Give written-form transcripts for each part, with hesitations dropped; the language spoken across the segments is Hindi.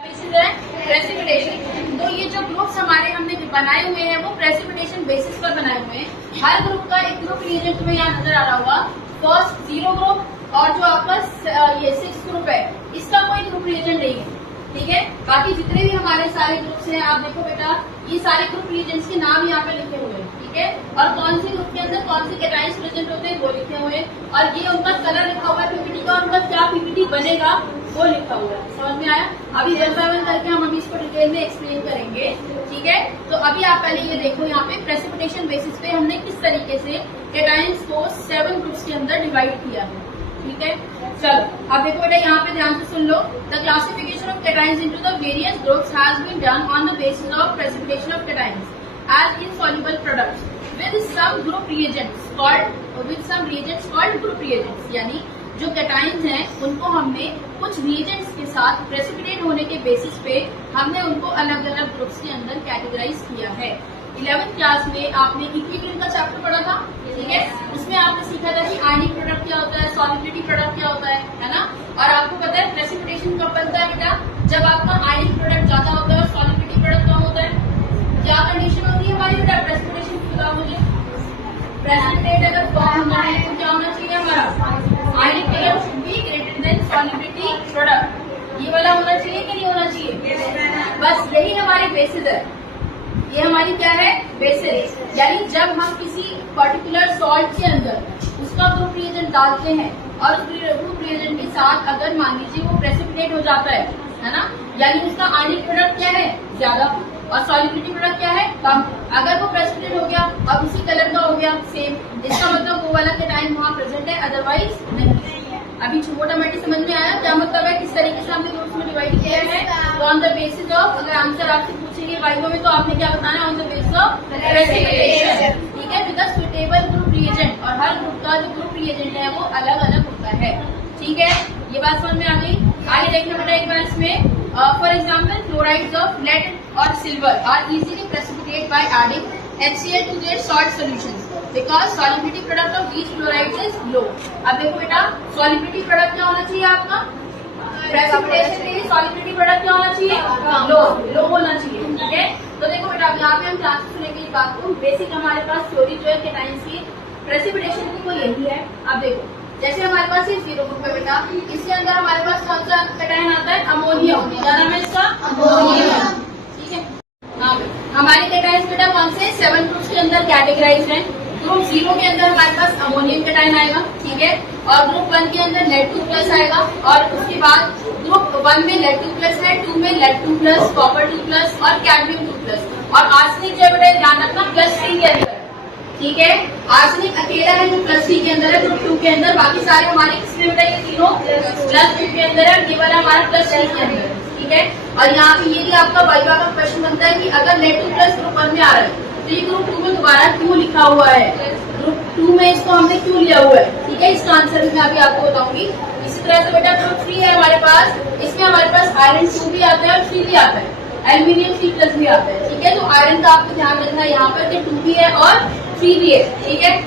प्रेसिपिटेशन। तो ये जो ग्रुप्स हमारे हमने बनाए हुए हैं वो प्रेसिपिटेशन बेसिस पर बनाए हुए हैं। हर ग्रुप का एक ग्रुप रिएजेंट तुम्हें यहाँ नजर आ रहा होगा। फर्स्ट 0 ग्रुप और जो आपका ये 6 ग्रुप है इसका कोई ग्रुप रिएजेंट नहीं है, ठीक है। बाकी जितने भी हमारे सारे ग्रुप्स हैं आप देखो बेटा, ये सारे ग्रुप रिएजेंट्स के नाम यहाँ पे लिखे हुए हैं, ठीक है। और कौन से ग्रुप के अंदर कौन से कैटायन्स प्रेजेंट होते हैं वो लिखे हुए हैं और ये उनका कलर लिखा हुआ है पीपीटी का, उनका क्या पीपीटी बनेगा वो लिखा हुआ है। समझ में आया? अभी 1 बाय 1 करके हम अभी इसको डिटेल में एक्सप्लेन करेंगे, ठीक है। तो अभी आप पहले ये देखो, यहाँ पे प्रेसिपिटेशन बेसिस पे हमने किस तरीके से कैटायन्स को 7 ग्रुप्स के अंदर डिवाइड किया है, ठीक है। चलो अब देखो बेटा, यहाँ पे ध्यान से सुन लो। The classification of cations into the various groups has been done on the basis of precipitation of cations as insoluble products with some group reagents called group reagents. यानी जो कैटायन्स हैं उनको हमने कुछ रिएजेंट्स के साथ प्रेसिपिटेट होने के बेसिस पे हमने उनको अलग अलग ग्रुप्स के अंदर कैटेगराइज किया है। 11th क्लास में आपने इक्विलिब्रियम का चैप्टर पढ़ा था, ठीक है। उसमें आपने सीखा था कि आयनिक प्रोडक्ट क्या होता है, सॉलिबिलिटी प्रोडक्ट क्या होता है ना। और आपको पता है प्रेसिपिटेशन कब बनता है बेटा, जब आपका आयनिक प्रोडक्ट ज्यादा होता है और सॉलिबिलिटी प्रोडक्ट कम होता है। क्या कंडीशन होती है हमारी बेटा प्रेसिपिटेशन की? बताओ मुझे। प्रेसिपिटेट अगर फॉर्म होना है तो क्या होना चाहिए हमारा? Ionic product should be greater than solubility product. ये वाला होना चाहिए कि नहीं होना चाहिए? बस यही हमारी बेसिस है, ये हमारी क्या है? बेसिस। यानी जब हम किसी पर्टिकुलर सॉल्ट के अंदर उसका ग्रुप रिएजेंट डालते हैं और उस ग्रुप रिएजेंट के साथ अगर मान लीजिए वो प्रेसिपिटेट हो जाता है ना, यानी उसका आयनिक प्रोडक्ट क्या है? ज्यादा, और सॉलिबिलिटी प्रोडक्ट क्या है? कम। अगर वो प्रेसिपिटेट हो गया और उसी कलर का हो गया सेम, इसका मतलब वो वाला कैटायन वहाँ प्रेजेंट है, अदरवाइज नहीं। अभी छोटा मोटी समझ में आया क्या मतलब है, किस तरीके से हमने ग्रुप्स में डिवाइड किया है? तो ऑन द बेसिस ऑफ, अगर आंसर आपसे पूछेंगे वाइवा में तो आपने क्या बताना है? On the basis of precipitation, ठीक है, विद सुटेबल ग्रुप रिएजेंट। और हर ग्रुप का जो ग्रुप रिएजेंट है वो अलग अलग होता है, ठीक है। ये बात समझ में आ गई? आगे देखना बेटा एक बार इसमें, for example chlorides of lead और silver are easily precipitate by adding HCl to their salt solutions because solubility product of these chlorides is low। अब देखो बेटा, solubility product क्या होना चाहिए आपका? प्रेसिपिटेशन के लिए solubility product क्या होना चाहिए? लो होना चाहिए, ठीक है। तो देखो बेटा, अब यहाँ पे हम ध्यान से सुनेंगे इस बात को। बेसिक हमारे पास थ्योरी जो है कैटायन्स की प्रेसिपिटेशन की वो यही है। अब देखो, जैसे हमारे पास ये 0 ग्रुप है बेटा, इसके अंदर हमारे पास कौन सा कैटायन आता है? अमोनियम। क्या नाम है इसका? अमोनियम, ठीक है। हाँ, हमारे कैटायन्स बेटा कौन से 7 ग्रुप्स के अंदर कैटेगराइज हैं। ग्रुप 0 के अंदर हमारे पास अमोनियम कैटायन आएगा, ठीक है। और ग्रुप 1 के अंदर लेड 2 प्लस आएगा, और उसके बाद ग्रुप 1 में लेड 2 प्लस है, 2 में लेड 2 प्लस, कॉपर 2 प्लस और कैडमियम 2 प्लस। और आर्सेनिक जो है बेटा ध्यान रखना +3 के अंदर, ठीक है। आर्सेनिक अकेला है जो +3 के अंदर है ग्रुप 2 के अंदर। बाकी सारे हमारे किसमें बेटा? ये तीनों +2 के अंदर है, ये वाला हमारा +3 के अंदर, ठीक है। और यहाँ पे ये भी आपका वाइवा का क्वेश्चन बनता है कि अगर लेड 2 प्लस ग्रुप 1 में आ रहा है तो ये ग्रुप 2 में दोबारा क्यों लिखा हुआ है? ग्रुप 2 में इसको हमने क्यों लिया हुआ है, ठीक है। इसका आंसर भी मैं अभी आपको बताऊंगी। इसी तरह से बेटा ग्रुप 3 है हमारे पास, इसमें हमारे पास आयरन 2 भी आता है और 3 भी आता है, एल्यूमिनियम 3 प्लस भी आता है, ठीक है। तो आयरन का आपको ध्यान रखना है यहाँ पर कि 2 भी है और 3 भी है, ठीक है।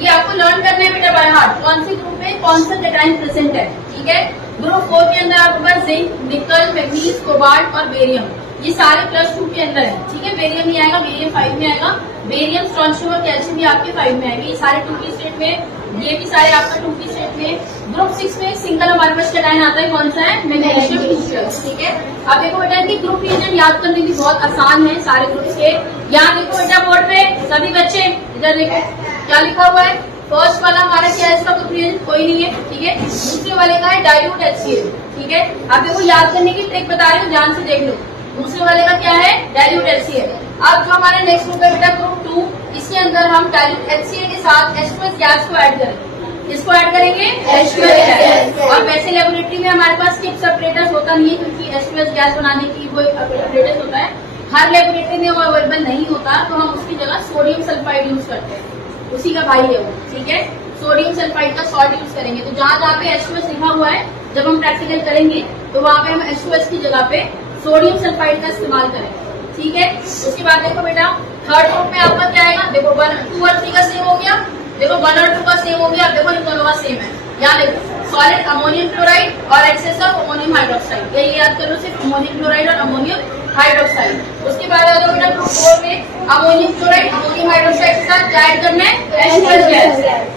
ये आपको लर्न करना है बेटा बाय हार्ट, कौन से ग्रुप में कौन सा कैटायन प्रेजेंट है, ठीक है। ग्रुप 4 के अंदर आपके पास जिंक, निकल, मैग्नीज, कोबाल्ट और बेरियम, ये सारे +2 के अंदर है, ठीक है। बेरियम नहीं आएगा, बेरियम 5 में आएगा। बेरियम, स्ट्रोंशियम और कैल्शियम भी आपके 5 में आएंगे, ये सारे 2 की स्टेट में, ये भी सारे आपका 2 की स्टेट में। ग्रुप 6 में सिंगल हमारे पास कैटायन आता है, कौन सा है? मैग्नीशियम 2+, ठीक है। अब देखो बेटा इनकी ग्रुप रिएजेंट याद करने भी बहुत आसान है सारे ग्रुप्स के। यहाँ देखो बेटा बोर्ड पे सभी बच्चे इधर देखो क्या लिखा हुआ है। फर्स्ट वाला हमारा क्या है? इसका ग्रुप रिएजेंट कोई नहीं है, ठीक है। दूसरे वाले का है डाइल्यूट HCl, ठीक है। अब देखो याद करने की ट्रिक बता रही हूँ, ध्यान से देख लो। दूसरे वाले का क्या है? Dilute HCl। अब जो हमारा नेक्स्ट ग्रुप है बेटा ग्रुप 2, इसके अंदर हम डाइल्यूट HCl के साथ H2S गैस को ऐड करेंगे। इसको ऐड करेंगे H2S गैस। और वैसे लेबोरेटरी में हमारे पास किप सेपरेटर्स होता नहीं है, क्योंकि H2S गैस बनाने की वो सेपरेटर्स होता है, हर लेबोरेटरी में वो अवेलेबल नहीं होता, तो हम उसकी जगह सोडियम सल्फाइड यूज करते हैं, उसी का भाई है वो, ठीक है। सोडियम सल्फाइड का सॉल्ट यूज करेंगे। तो जहाँ जहाँ पे H2S लिखा हुआ है, जब हम प्रैक्टिकल करेंगे तो वहाँ पे हम H2S की जगह पे सोडियम सल्फाइड का इस्तेमाल करेंगे, ठीक है। उसके बाद देखो बेटा थर्ड ग्रुप में आपका क्या आएगा? देखो 1, 2 और 3 का सेम हो गया, देखो 1 और 2 का सेम हो गया। देखो इन दोनों का सेम है, यहाँ देखो सॉलिड अमोनियम क्लोराइड और एक्सेस ऑफ अमोनियम हाइड्रोक्साइड। यही याद करो, सिर्फ अमोनियम क्लोराइड और अमोनियम हाइड्रोक्साइड। उसके बाद आ जाओ बेटा ग्रुप 4 में अमोनियम क्लोराइड अमोनियम हाइड्रोक्साइड के साथ क्या ऐड करना है, H2S गैस।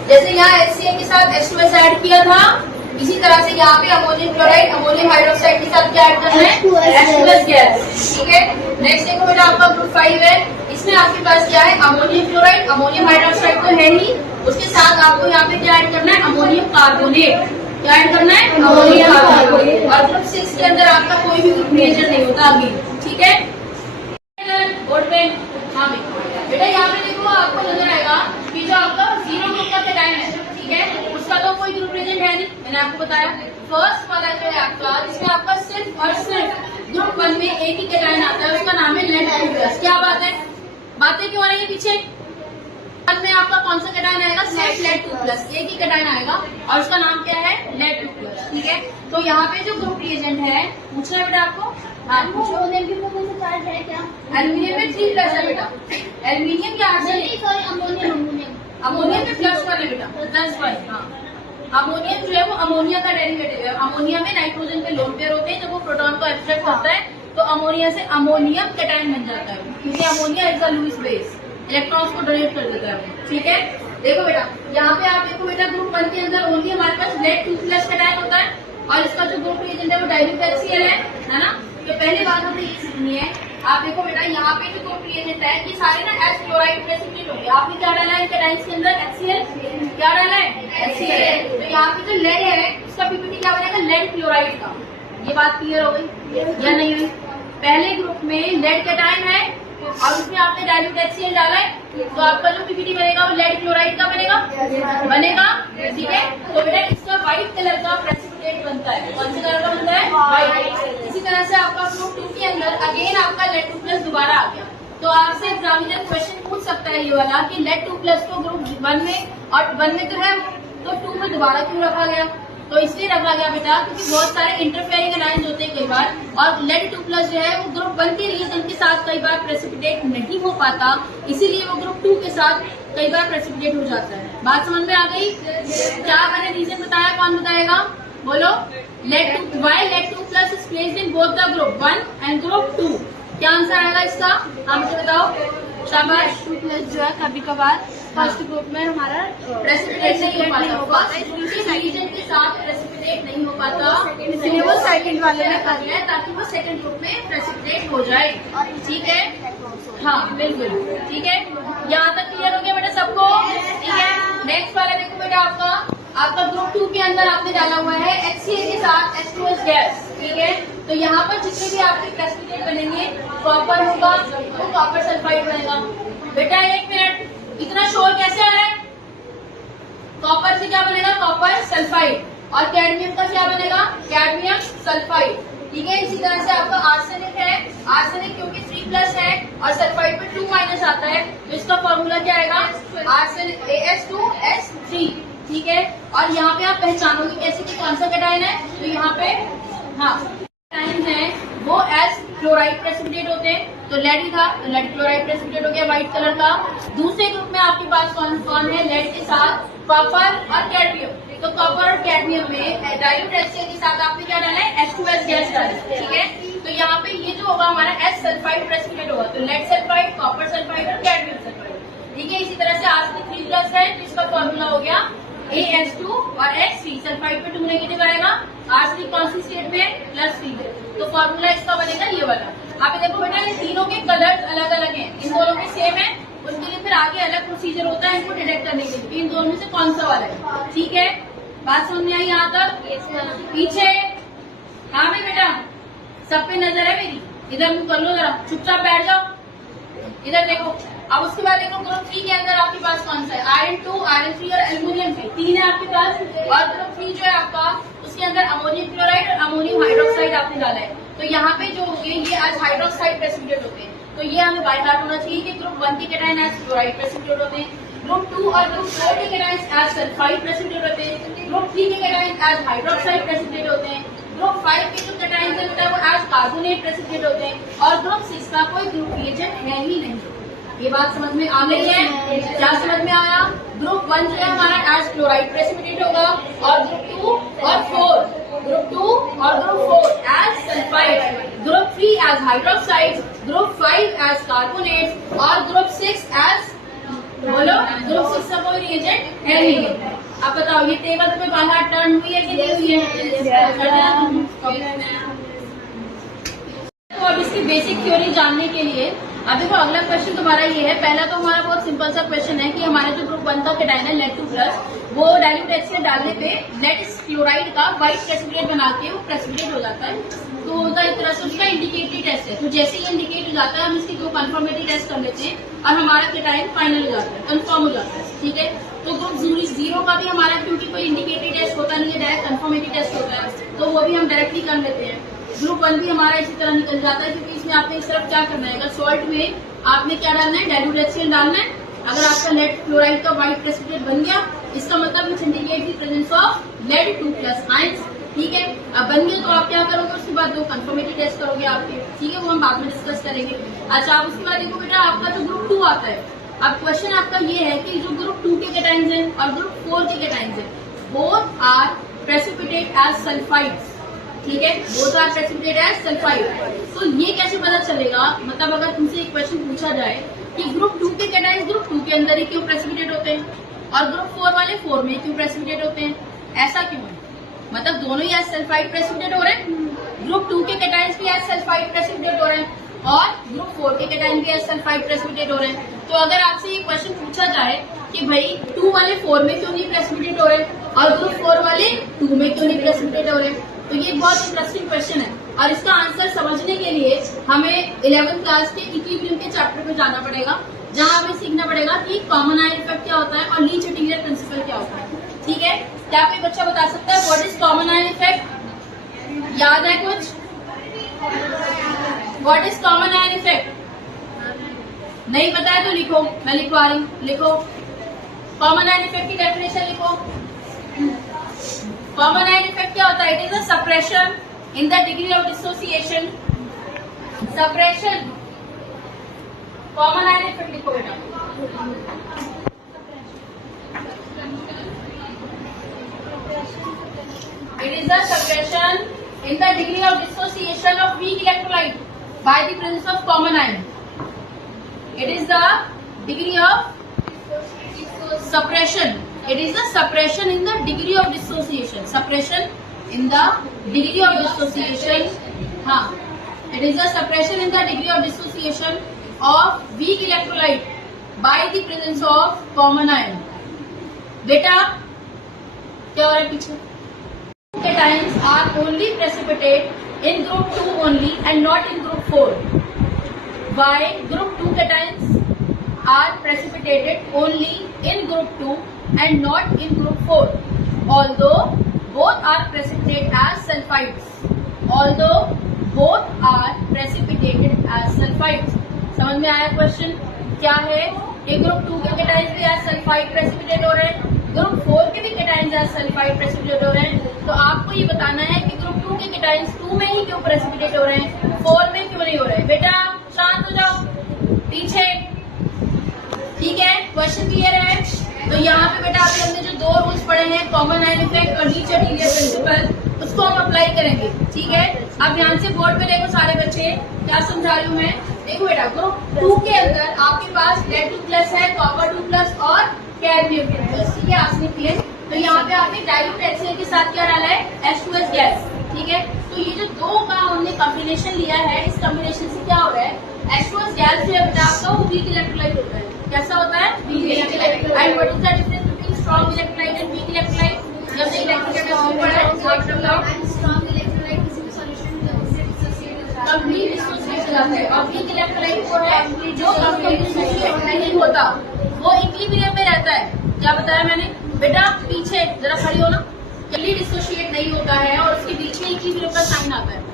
जैसे यहाँ HCl के साथ H2S ऐड किया था, इसी तरह से यहाँ पे अमोनियम क्लोराइड अमोनियम हाइड्रोक्साइड के साथ क्या ऐड करना है, H2S गैस। ठीक है, नेक्स्ट देखो बेटा आपका ग्रुप 5 है। इसमें आपके पास क्या है, अमोनियम क्लोराइड अमोनियम हाइड्रोक्साइड तो है ही, उसके साथ आपको यहाँ पे क्या ऐड करना है, अमोनियम कार्बोनेट। क्या ऐड करना है, अमोनियम कार्बोनेट। और ग्रुप 6 के अंदर आपका कोई भी ग्रुप रिएजेंट नहीं होता आगे। ठीक है, बोर्ड पे हाँ बेटा यहाँ पे देखो आपको नजर आएगा कि जो आपका 0 ग्रुप का कैटायन है, ठीक है, उसका तो कोई ग्रुप रिएजेंट है नहीं, मैंने आपको बताया। फर्स्ट वाला जो है आपका, जिसमें आपका सिर्फ और सिर्फ ग्रुप 1 में एक ही कैटायन आता है, उसका नाम है लेड-2+। क्या बात है, बातें क्यों आ रही है पीछे? में आपका कौन सा कैटायन आएगा, सिर्फ लेड-2+, एक ही कैटायन आएगा और उसका नाम क्या है, लेड-2+। ठीक है, तो यहाँ पे जो ग्रुप रिएजेंट है पूछना है बेटा आपको। हाँ, एल्यूमिनियम में 3+ है बेटा, एल्यूमिनियम क्या अमोनियम में +1 है बेटा, +1। हाँ, अमोनियम जो है वो अमोनिया का डेरिवेटिव है। अमोनिया में नाइट्रोजन के लोन पेयर होते हैं, जब वो प्रोटॉन को एब्स्ट्रैक्ट करता है तो अमोनिया से अमोनियम कैटायन बन जाता है, क्योंकि ammonia is a Lewis base, electrons को डोनेट कर देता है। ठीक है, देखो बेटा यहाँ पे आप देखो बेटा ग्रुप 1 के अंदर ओनली हमारे पास लेड-2+ कैटायन होता है और इसका जो ग्रुप रिएजेंट है वो डाइल्यूट HCl है ना। तो पहली बात हमें ये सीखनी है, आप देखो बेटा यहाँ पे जो ग्रुप रिएजेंट है ये सारे ना H क्लोराइड प्रेसिपिटेट हो गए। आपने क्या डाला है कैटायंस के अंदर, HCl, क्या डाला है, HCl। तो यहाँ पे जो लेड है उसका पीपीटी क्या बनेगा, लेड क्लोराइड का। ये बात क्लियर हो गई या नहीं हुई? पहले ग्रुप में लेड कैटायन है और उसमें आपने डाइल्यूट HCl डाला है, तो आपका जो पीपीटी बनेगा वो लेड क्लोराइड का बनेगा। ठीक है, तो बेटा इसका व्हाइट कलर का प्रेसिपिटेट बनता है। कौन से कलर का बनता है, व्हाइट। इसी तरह से आपका ग्रुप 2 के अंदर अगेन आपका लेड-2+ दोबारा आ गया। तो आपसे एग्जामिनर क्वेश्चन पूछ सकता है ये वाला कि लेड-2+ को ग्रुप 1 में और 1 में तो है, तो 2 में दोबारा क्यों रखा गया? तो इसलिए रखा गया बेटा क्योंकि बहुत सारे इंटरफेयरिंग एनायंस होते हैं कई बार, और लेड-2+ जो है वो ग्रुप 1 के रिएजेंट के साथ कई बार प्रेसिपिटेट नहीं हो पाता, इसीलिए वो ग्रुप 2 के साथ कई बार प्रेसिपिटेट हो जाता है। बात समझ में आ गई? क्या मैंने रीजन बताया, कौन बताएगा, बोलो। लेड-2+ is placed in both the group 1 and group 2। क्या आंसर आएगा इसका, आप मुझे बताओ, शाबाश। 2+ जो है कभी कभार फर्स्ट ग्रुप में हमारा प्रेसिपिटेट नहीं हो पाता, रीजन के साथ प्रेसिपिटेट नहीं हो पाता, इसलिए वो सेकंड वाले में कर है ताकि वो सेकंड ग्रुप में प्रेसिपिटेट हो जाए। ठीक है, हाँ बिल्कुल ठीक है, यहाँ तक क्लियर हो गया बेटा सबको? ठीक है, नेक्स्ट वाला देखो बेटा आपका ग्रुप 2 के अंदर आपने डाला हुआ है HCl के साथ H2S गैस। ठीक है, तो यहाँ पर जितने भी आपके प्रेसिपिटेट बनेंगे, कॉपर होगा तो कॉपर सल्फाइड बनेगा। बेटा एक मिनट, इतना शोर कैसे आ रहा है? कॉपर से क्या बनेगा, कॉपर सल्फाइड, और कैडमियम का क्या बनेगा, कैडमियम सल्फाइड। ठीक है, इसी तरह से आपका आर्सेनिक है, आर्सेनिक क्योंकि 3+ है और सल्फाइड पे 2- आता है, तो इसका फॉर्मूला क्या आएगा, आर्सेनिक AS2S3। ठीक है, और यहाँ पे आप पहचानोगे कैसे कि कौन सा कैटायन है, तो यहाँ पे हाँ कैटायन है वो H क्लोराइड प्रेसिपिटेट होते हैं, तो लेड ही था, तो लेड क्लोराइड प्रेसिपिटेट हो गया व्हाइट कलर का। दूसरे ग्रुप में आपके पास कौन है, लेड के साथ कॉपर और कैडमियम। तो कॉपर और कैडमियम में डाइल्यूट HCl के साथ आपने क्या डाला है, H2S गैस डाली। ठीक है, तो यहाँ पे ये जो होगा हमारा H सल्फाइड प्रेसिपिटेट होगा, तो लेड सल्फाइड, कॉपर सल्फाइड और कैडमियम सल्फाइड। ठीक है, इसी तरह से आर्सेनिक 3+ है, तो इसका फॉर्मूला हो गया AS2 और H3, सल्फाइड पे 2 नेगेटिव आएगा, आर्सेनिक कौन सी स्टेट में, +3 है, तो फॉर्मूला इसका बनेगा ये वाला। आप देखो बेटा ये तीनों के कलर अलग अलग हैं, इन दोनों के सेम है, उनके लिए फिर आगे अलग प्रोसीजर होता है इनको डिटेक्ट करने के लिए, इन दोनों में से कौन सा वाला है। ठीक है, बात समझ में आई यहाँ तक? पीछे हाँ भाई बेटा, सब पे नजर है मेरी, इधर मुंह कर लो जरा, चुपचाप बैठ जाओ, इधर देखो। अब उसके बाद देखो ग्रुप 3 के अंदर आपके पास कौन सा है, आयरन 2, आयरन 3 और एल्यूमिनियम 3 है आपके पास, और ग्रुप 3 जो है आपका उसके अंदर अमोनियम क्लोराइड और अमोनियम हाइड्रोक्साइड आपने डाला है। तो यहाँ पे जो होंगे ये आज हाइड्रोक्साइड प्रेसिपिटेट होते हैं, तो ये हमें बाय हार्ट होना चाहिए कि ग्रुप 1 के कैटायन आज क्लोराइड प्रेसिपिटेट होते हैं, ग्रुप 2 और ग्रुप 4 के कैटायन आज सल्फाइड प्रेसिपिटेट होते हैं, ग्रुप 3 के कैटायन आज हाइड्रोक्साइड प्रेसिपिटेट होते हैं, ग्रुप 5 के जो कैटायन होता है वो आज कार्बोनेट प्रेसिपिटेट होते हैं, और ग्रुप 6 का कोई ग्रुप रिएजेंट है ही नहीं। ये बात समझ में आ गई है? क्या समझ में आया? ग्रुप 1 जो है हमारा एज क्लोराइड प्रेसिपिटेट होगा और ग्रुप 2 और 4 ग्रुप 2 और group 4 as sulphide, group 3 as hydroxide, group 5 as carbonate और ग्रुप 6 एज, बोलो ग्रुप 6 का कोई रिएजेंट है नहीं। अब बताओ ये टेबल पे बाहर टर्न हुई है कि नहीं हुई है? तो अब इसकी बेसिक थ्योरी जानने के लिए अब देखो अगला क्वेश्चन तुम्हारा ये है। पहला तो हमारा बहुत सिंपल सा क्वेश्चन है कि हमारे जो ग्रुप 1 का कैटायन है Lead2+, वो डाइल्यूट HCl डालने पे लेड क्लोराइड का व्हाइट प्रेसिपिटेट बना के वो प्रेसिपिटेट हो जाता है। तो होता एक तरह से उसका इंडिकेटरी टेस्ट है। तो जैसे ही इंडिकेट हो जाता है हम इसकी दो कन्फर्मेटरी टेस्ट कर लेते हैं और हमारा कैटायन फाइनल हो जाता है, कन्फर्म हो जाता है। ठीक है, तो ग्रुप 0 का भी हमारा क्योंकि कोई इंडिकेटरी टेस्ट होता नहीं है, डायरेक्ट कन्फर्मेटरी टेस्ट होता है, तो वो भी हम डायरेक्टली कर लेते हैं। ग्रुप 1 भी हमारा इसी तरह निकल जाता है क्योंकि इसमें आपने इस तरफ क्या करना है, सॉल्ट में आपने क्या डालना है, डाइल्यूट HCl डालना है। अगर आपका लेड क्लोराइड का व्हाइट प्रेसिपिटेट बन गया, इसका मतलब it's indicate the presence of Lead2+ ions. ठीक है, अब बन गया तो आप क्या करोगे, उसके बाद दो कन्फर्मेटरी टेस्ट करोगे आपके। ठीक है, वो हम बाद में डिस्कस करेंगे। अच्छा, आप उसके बाद देखो बेटा आपका जो ग्रुप 2 आता है, अब क्वेश्चन आपका ये है कि जो ग्रुप 2 के कैटायंस हैं और ग्रुप 4 के कैटायंस हैं, both are precipitate as sulphides. ठीक है, both are precipitate as sulphide. तो ये कैसे पता चलेगा, मतलब अगर तुमसे एक क्वेश्चन पूछा जाए कि ग्रुप 2 के कैटायंस ग्रुप 2 के अंदर ही क्यों प्रेसिपिटेट होते हैं और ग्रुप 4 वाले 4 में क्यों प्रेसिपिटेट होते हैं, ऐसा क्यों है? मतलब दोनों ही एज सल्फाइड प्रेसिपिटेट हो रहे हैं, ग्रुप 2 के कैटायंस भी एज सल्फाइड प्रेसिपिटेट हो रहे हैं और ग्रुप 4 के कैटायन भी एज सल्फाइड प्रेसिपिटेट हो रहे हैं। तो अगर आपसे ये क्वेश्चन पूछा जाए कि भाई 2 वाले 4 में क्यों नहीं प्रेसिपिटेट हो रहे और ग्रुप 4 वाले 2 में क्यों नहीं प्रेसिपिटेट हो रहे, तो ये बहुत इंटरेस्टिंग क्वेश्चन है और इसका आंसर समझने के लिए हमें 11th क्लास के इक्विलिब्रियम के चैप्टर पे जाना पड़ेगा, जहां हमें सीखना पड़ेगा कि कॉमन आयन इफेक्ट क्या होता है और लीच इंटीग्रल प्रिंसिपल क्या होता है। ठीक है, क्या कोई बच्चा बता सकता है what is common ion effect? याद है कुछ? What is common ion effect? नहीं पता है तो लिखो, मैं लिखवा रही हूँ, लिखो कॉमन आयन इफेक्ट की डेफिनेशन लिखो। कॉमन आयन इफेक्ट क्या होता है? It is a suppression in the degree of dissociation. Suppression, common ion effect लिखो बेटा। It is the suppression in the degree of dissociation of weak electrolyte by the presence of common ion. It is the degree of suppression. It is the suppression in the degree of dissociation. Suppression in the degree of dissociation. हाँ, it is the suppression in the degree of dissociation of weak electrolyte by the presence of common ion. बेटा क्या हो रहा है पीछे? Cations are only precipitate in group 2 only and not in group 4. Why? Group 2 cations are precipitated only in group 2 and not in group 4. Although both are precipitated as sulfides. Although both are precipitated as sulfides. समझ में आया क्वेश्चन? क्या है कि ग्रुप 2 के cations भी as sulfide precipitate हो रहे हैं, ग्रुप 4 के भी कैटायंस एज सल्फाइड प्रेसिपिटेट हो रहे हैं। तो आपको ये बताना है कि ग्रुप 2 के कैटायंस 2 में ही क्यों प्रेसिपिटेट हो रहे हैं, 4 में क्यों नहीं हो रहे हैं। बेटा शांत हो जाओ, पीछे। ठीक है, क्वेश्चन क्लियर है? तो यहाँ पे बेटा अभी हमने जो 2 रूल्स पढ़े हैं, कॉमन आयन इफेक्ट और लीच इंटीग्रल प्रिंसिपल, उसको हम अप्लाई करेंगे। ठीक है, अब ध्यान से बोर्ड पे देखो सारे बच्चे, क्या समझा रही हूँ मैं। देखो बेटा ग्रुप 2 के अंदर आपके पास Lead2+ है, Copper2+ और कैडमियम 2+। ठीक है, आपने क्लियर। तो यहाँ पे आपने डाइल्यूट HCl के साथ क्या डाला है, H2S गैस। ठीक है, तो ये जो 2 का हमने कॉम्बिनेशन लिया है, इस कॉम्बिनेशन से क्या हो रहा है, H2S गैस जो है बेटा आपका वो वीक इलेक्ट्रोलाइट होता है। कैसा होता है? Weak electrolyte. And what is the difference between strong electrolyte and weak electrolyte? जब से इलेक्ट्रोलाइट पढ़ा है कंप्लीट डिसोसिएट जाता है और वीक इलेक्ट्रोलाइट वो है जो कंप्लीट डिसोसिएट नहीं होता, वो इक्विलिब्रियम में रहता है। क्या बताया मैंने बेटा? पीछे जरा खड़ी हो ना। फुल्ली डिसोसिएट नहीं होता है और उसके बीच में इक्विलिब्रियम का साइन आता है।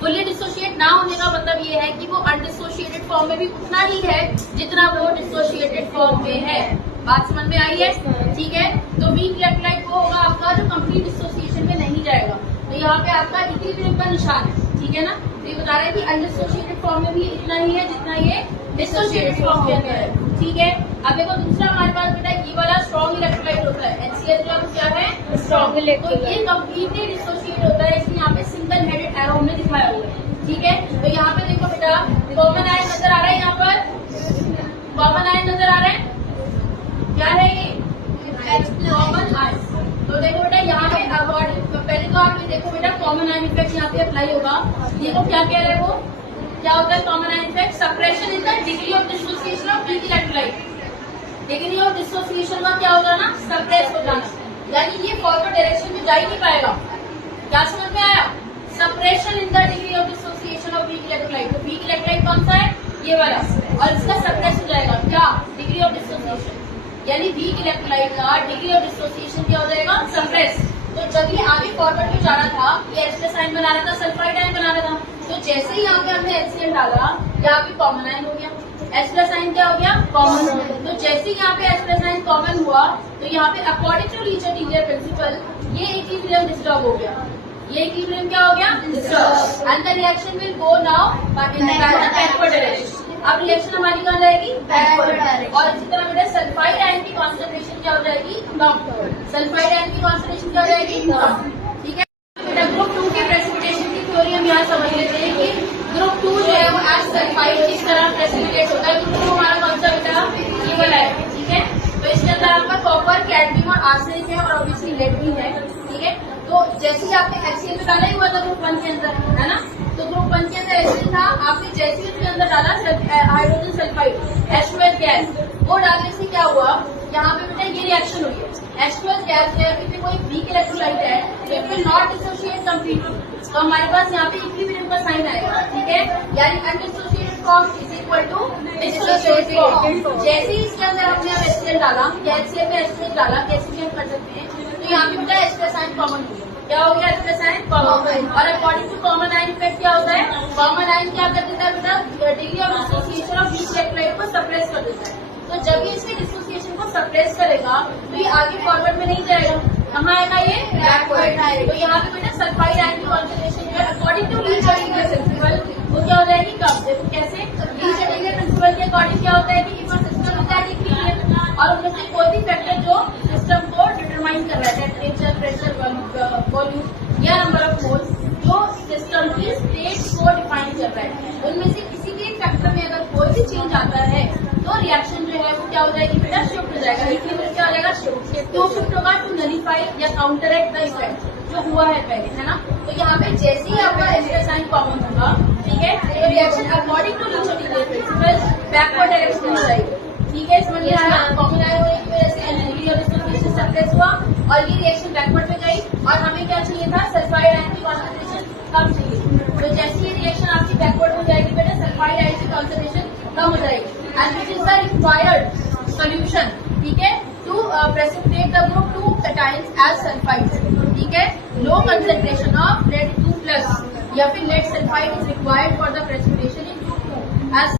फुल्ली डिसोसिएट ना होने का मतलब ये है कि वो अनडिसोसिएटेड फॉर्म में भी उतना ही है जितना वो डिसोसिएटेड फॉर्म में है। बात समझ में आई है? ठीक है, तो वीक इलेक्ट्रोलाइट वो होगा आपका जो कंप्लीट डिसोसिएशन में नहीं जाएगा। तो यहाँ पे आपका इक्विलिब्रियम का निशान है। ठीक है ना? तो ये बता रहा है कि अनडिसोशिएटेड फॉर्म में भी इतना ही है जितना ये डिसोशिएटेड फॉर्म के अंदर है। ठीक है, अब देखो दूसरा हमारे पास बेटा ये वाला स्ट्रॉन्ग इलेक्ट्रोलाइट होता है। HCl जो क्या है स्ट्रॉन्ग इलेक्ट्रोलाइट, तो ये कम्प्लीटली डिसोशिएट होता है, इसमें यहाँ पे सिंगल हेडेड एरो हमने दिखाया हुआ है। ठीक है, तो यहाँ पे देखो बेटा कॉमन आयन नजर आ रहा है, यहाँ पर कॉमन आयन नजर आ रहा है, क्या है ये कॉमन आयन। तो देखो बेटा यहाँ पे पहले तो आप ये देखो बेटा कॉमन आयन इफेक्ट यहाँ पे अप्लाई होगा। देखो क्या कह रहे हैं वो, क्या होता है common ion effect, suppression in the degree of dissociation of weak electrolyte. Degree of dissociation का क्या होगा ना, सप्रेस हो जाना, यानी ये फॉरवर्ड डायरेक्शन में जा ही नहीं पाएगा। क्या समझ में आया, suppression in the degree of dissociation of weak electrolyte. तो वीक इलेक्ट्रोलाइट कौन सा है, ये वाला, और इसका सप्रेस हो जाएगा क्या, डिग्री ऑफ डिसोसिएशन, यानी वीक इलेक्ट्रोलाइट का डिग्री ऑफ डिसोसिएशन क्या हो जाएगा, सप्रेस। तो जब ये आगे फॉरवर्ड में जा रहा था, ये H+ आयन बना रहा था, सल्फाइड आयन बना रहा था, तो जैसे ही यहाँ पे हमने HCl डाला, यहाँ पे कॉमन आयन हो गया, H+ आयन क्या हो गया, कॉमन। तो जैसे ही यहाँ पे H+ आयन कॉमन हुआ, तो यहाँ पे अकॉर्डिंग टू लीचर-डिग्री प्रिंसिपल ये इक्विलिब्रियम डिस्टर्ब हो गया, ये इक्विलिब्रियम क्या हो गया, disturb, and the reaction will go now in backward direction. अब रिएक्शन हमारी कहाँ जाएगी, बैकवर्ड डायरेक्शन। और इसी तरह बेटा सल्फाइड आयन की कॉन्सेंट्रेशन क्या हो जाएगी, कम। सल्फाइड आयन की कॉन्सेंट्रेशन क्या हो जाएगी, कम। ठीक है बेटा, ग्रुप 2 के प्रेसिपिटेशन की थ्योरी हम यहाँ समझ लेते हैं कि ग्रुप 2 जो है वो एज सल्फाइड किस तरह प्रेसिपिटेट होता है। ग्रुप 2 हमारा कौन सा बेटा, ये वाला है। ठीक है, तो इसके अंदर आपका कॉपर, कैडमियम और आर्सेनिक है, और ऑब्वियसली लेड भी है। ठीक है, तो जैसे ही आपने HCl में डाला ही हुआ था ग्रुप 1 के अंदर, है ना, तो ग्रुप 1 के अंदर HCl था, आपने जैसे ही उसके अंदर डाला हाइड्रोजन सल्फाइड H2S गैस, वो डालने से क्या हुआ, यहाँ पे बेटा ये रिएक्शन हुई है। H2S गैस है, इसमें कोई वीक इलेक्ट्रोलाइट है, तो it will not dissociate completely, तो हमारे पास यहाँ पे इक्विलिब्रियम का साइन आएगा। ठीक है, यानी undissociated form is equal to dissociated form. जैसे ही इसके अंदर हमने अब HCl डाला, या HCl में H2S डाला, कैसे भी हम कर सकते हैं, तो यहाँ पे बेटा H+ आयन कॉमन हो गया, क्या हो गया, H+ आयन कॉमन। और according to common ion effect क्या होता है, कॉमन आयन क्या कर देता है बेटा, degree of dissociation of weak electrolyte को सप्रेस कर देता है। तो जब ये इसके डिसोसिएशन को सप्रेस करेगा, तो ये आगे फॉरवर्ड में नहीं जाएगा, कहाँ आएगा, ये बैकवर्ड आएगा। तो यहाँ पे बेटा सल्फाइड आयन की कॉन्सेंट्रेशन जो अकॉर्डिंग टू लीचर-डिग्री प्रिंसिपल वो क्या हो जाएगी, कम। देखो कैसे, लीचर-डिग्री प्रिंसिपल के अकॉर्डिंग क्या होता है कि if system is at equilibrium, और उनमें से कोई भी फैक्टर जो सिस्टम को डिटरमाइन कर रहा है, टेम्परेचर, प्रेशर, वॉल्यूम या नंबर ऑफ मोल्स, जो सिस्टम की स्टेट को डिफाइन कर रहा है, उनमें से किसी भी फैक्टर में अगर कोई भी चेंज आता है, तो रिएक्शन जो है वो क्या हो जाएगी बेटा, शिफ्ट हो जाएगा, इक्विलिब्रियम क्या हो जाएगा, शिफ्ट। तो शिफ्ट होगा टू नलीफाई या काउंटरएक्ट द इफेक्ट जो हुआ है पहले, है ना। तो यहाँ पे जैसे ही आपका H+ आयन कॉमन होगा, ठीक है, तो रिएक्शन अकॉर्डिंग टू लीचर-डिग्री प्रिंसिपल बैकवर्ड डायरेक्शन में हो जाएगी। ठीक है, समझ में आया, कॉमन आयन होने की वजह से डिग्री ऑफ डिसोसिएशन सप्रेस हुआ, और ये रिएक्शन बैकवर्ड में गई, और हमें क्या चाहिए था, सल्फाइड आयन की कॉन्सेंट्रेशन कम चाहिए। तो जैसे ये रिएक्शन आपकी बैकवर्ड हो जाएगी बेटा, सल्फाइड आयन की कॉन्सेंट्रेशन कम हो जाएगी, and which is the required solution, ठीक है, to precipitate the group 2 cations as sulphide. ठीक है, लो कंसेंट्रेशन ऑफ लेड 2+ या फिर lead sulphide is required for the precipitation in group 2 as